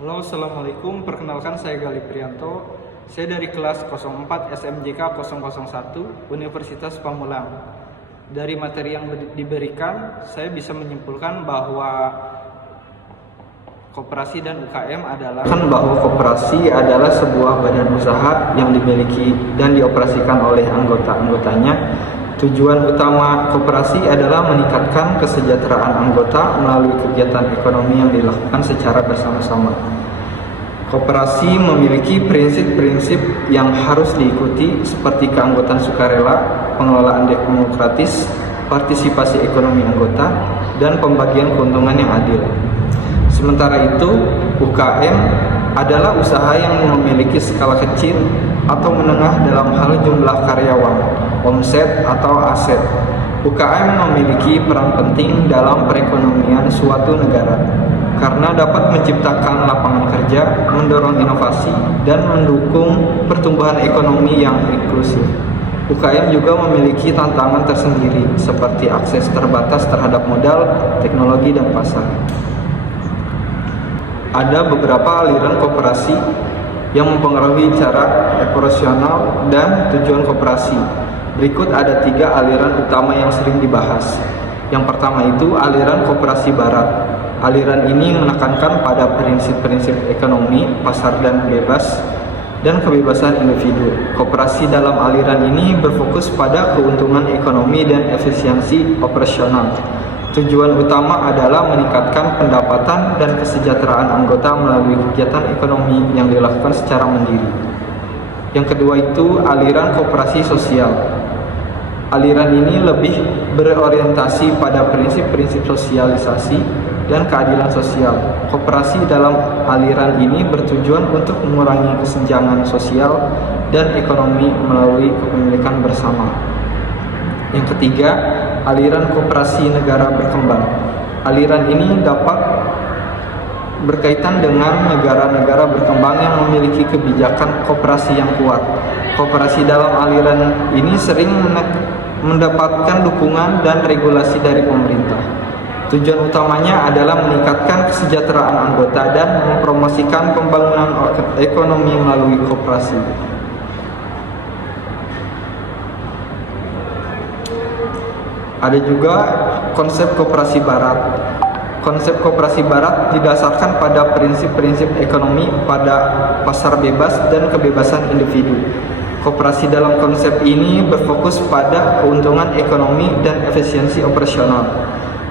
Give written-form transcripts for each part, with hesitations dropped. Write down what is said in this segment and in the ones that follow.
Halo, Assalamualaikum. Perkenalkan saya Gali Prianto. Saya dari kelas 04 SMJK 001 Universitas Pamulang. Dari materi yang diberikan, saya bisa menyimpulkan bahwa koperasi dan UKM adalah koperasi adalah sebuah badan usaha yang dimiliki dan dioperasikan oleh anggota-anggotanya. Tujuan utama koperasi adalah meningkatkan kesejahteraan anggota melalui kegiatan ekonomi yang dilakukan secara bersama-sama. Koperasi memiliki prinsip-prinsip yang harus diikuti seperti keanggotaan sukarela, pengelolaan demokratis, partisipasi ekonomi anggota, dan pembagian keuntungan yang adil. Sementara itu, UKM adalah usaha yang memiliki skala kecil atau menengah dalam hal jumlah karyawan, omset atau aset. UKM memiliki peran penting dalam perekonomian suatu negara karena dapat menciptakan lapangan kerja, mendorong inovasi, dan mendukung pertumbuhan ekonomi yang inklusif. UKM juga memiliki tantangan tersendiri seperti akses terbatas terhadap modal, teknologi, dan pasar. Ada beberapa aliran koperasi yang mempengaruhi cara operasional dan tujuan koperasi. Berikut ada 3 aliran utama yang sering dibahas. Yang pertama itu aliran koperasi barat. Aliran ini menekankan pada prinsip-prinsip ekonomi, pasar dan bebas, dan kebebasan individu. Koperasi dalam aliran ini berfokus pada keuntungan ekonomi dan efisiensi operasional. Tujuan utama adalah meningkatkan pendapatan dan kesejahteraan anggota melalui kegiatan ekonomi yang dilakukan secara mandiri. Yang kedua itu aliran koperasi sosial. Aliran ini lebih berorientasi pada prinsip-prinsip sosialisasi dan keadilan sosial. Koperasi dalam aliran ini bertujuan untuk mengurangi kesenjangan sosial dan ekonomi melalui kepemilikan bersama. Yang ketiga, aliran koperasi negara berkembang. Aliran ini dapat berkaitan dengan negara-negara berkembang yang memiliki kebijakan koperasi yang kuat. Koperasi dalam aliran ini sering mendapatkan dukungan dan regulasi dari pemerintah. Tujuan utamanya adalah meningkatkan kesejahteraan anggota dan mempromosikan pembangunan ekonomi melalui koperasi. Ada juga konsep koperasi barat. Konsep koperasi barat didasarkan pada prinsip-prinsip ekonomi pada pasar bebas dan kebebasan individu. Koperasi dalam konsep ini berfokus pada keuntungan ekonomi dan efisiensi operasional.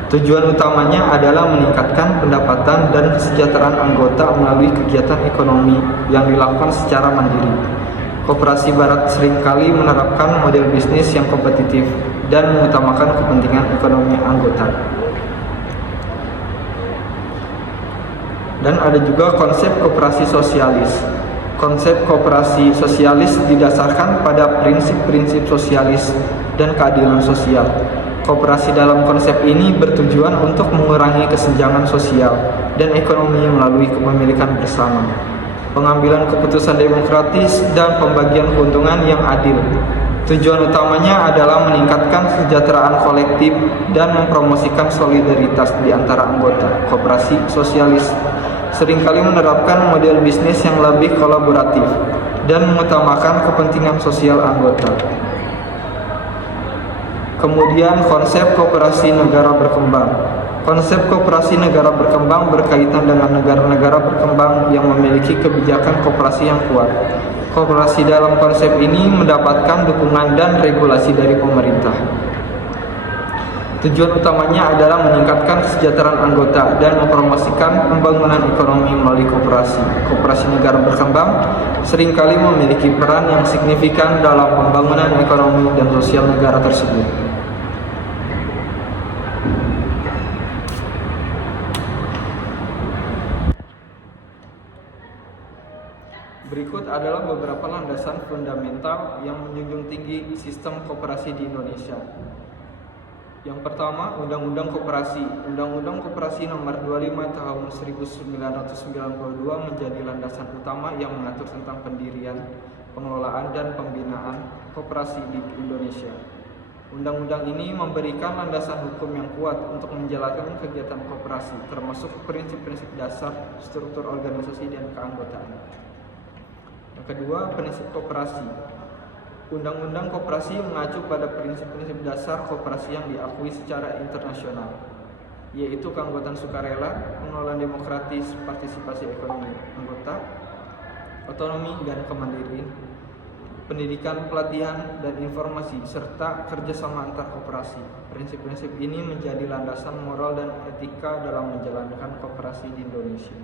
Tujuan utamanya adalah meningkatkan pendapatan dan kesejahteraan anggota melalui kegiatan ekonomi yang dilakukan secara mandiri. Koperasi barat seringkali menerapkan model bisnis yang kompetitif dan mengutamakan kepentingan ekonomi anggota. Dan ada juga konsep koperasi sosialis. Konsep koperasi sosialis didasarkan pada prinsip-prinsip sosialis dan keadilan sosial. Koperasi dalam konsep ini bertujuan untuk mengurangi kesenjangan sosial dan ekonomi melalui kepemilikan bersama, pengambilan keputusan demokratis, dan pembagian keuntungan yang adil. Tujuan utamanya adalah meningkatkan kesejahteraan kolektif dan mempromosikan solidaritas di antara anggota. Koperasi sosialis seringkali menerapkan model bisnis yang lebih kolaboratif dan mengutamakan kepentingan sosial anggota. Kemudian konsep koperasi negara berkembang. Konsep koperasi negara berkembang berkaitan dengan negara-negara berkembang yang memiliki kebijakan koperasi yang kuat. Koperasi dalam konsep ini mendapatkan dukungan dan regulasi dari pemerintah. Tujuan utamanya adalah meningkatkan kesejahteraan anggota dan mempromosikan pembangunan ekonomi melalui koperasi. Koperasi negara berkembang seringkali memiliki peran yang signifikan dalam pembangunan ekonomi dan sosial negara tersebut. Berikut adalah beberapa landasan fundamental yang menjunjung tinggi sistem koperasi di Indonesia. Yang pertama, Undang-Undang Koperasi. Undang-Undang Koperasi Nomor 25 Tahun 1992 menjadi landasan utama yang mengatur tentang pendirian, pengelolaan, dan pembinaan koperasi di Indonesia. Undang-undang ini memberikan landasan hukum yang kuat untuk menjalankan kegiatan koperasi, termasuk prinsip-prinsip dasar, struktur organisasi, dan keanggotaan. Yang kedua, prinsip koperasi. Undang-undang koperasi mengacu pada prinsip-prinsip dasar koperasi yang diakui secara internasional, yaitu keanggotaan sukarela, pengelolaan demokratis, partisipasi ekonomi anggota, otonomi dan kemandirian, pendidikan, pelatihan, dan informasi, serta kerjasama antar koperasi. Prinsip-prinsip ini menjadi landasan moral dan etika dalam menjalankan koperasi di Indonesia.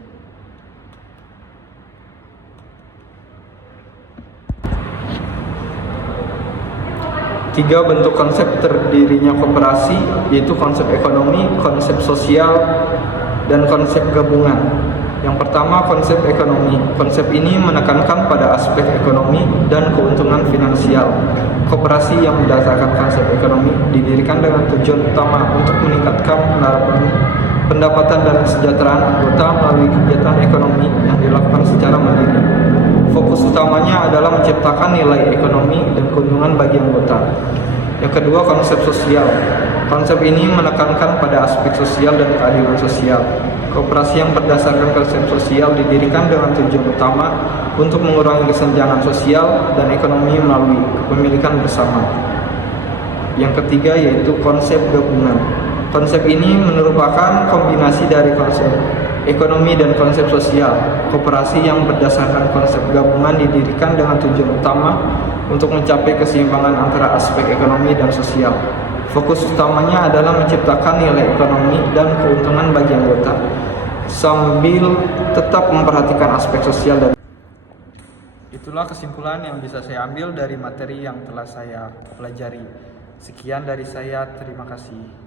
Tiga bentuk konsep terdirinya koperasi, yaitu konsep ekonomi, konsep sosial, dan konsep gabungan. Yang pertama, konsep ekonomi. Konsep ini menekankan pada aspek ekonomi dan keuntungan finansial. Koperasi yang berdasarkan konsep ekonomi didirikan dengan tujuan utama untuk meningkatkan pendapatan dan kesejahteraan anggota melalui kegiatan ekonomi yang dilakukan secara mandiri. Fokus utamanya adalah menciptakan nilai ekonomi dan keuntungan bagi anggota. Yang kedua, konsep sosial. Konsep ini menekankan pada aspek sosial dan keadilan sosial. Koperasi yang berdasarkan konsep sosial didirikan dengan tujuan utama untuk mengurangi kesenjangan sosial dan ekonomi melalui kepemilikan bersama. Yang ketiga yaitu konsep gabungan. Konsep ini merupakan kombinasi dari konsep ekonomi dan konsep sosial. Koperasi yang berdasarkan konsep gabungan didirikan dengan tujuan utama untuk mencapai keseimbangan antara aspek ekonomi dan sosial. Fokus utamanya adalah menciptakan nilai ekonomi dan keuntungan bagi anggota, sambil tetap memperhatikan aspek sosial dan itulah kesimpulan yang bisa saya ambil dari materi yang telah saya pelajari. Sekian dari saya, terima kasih.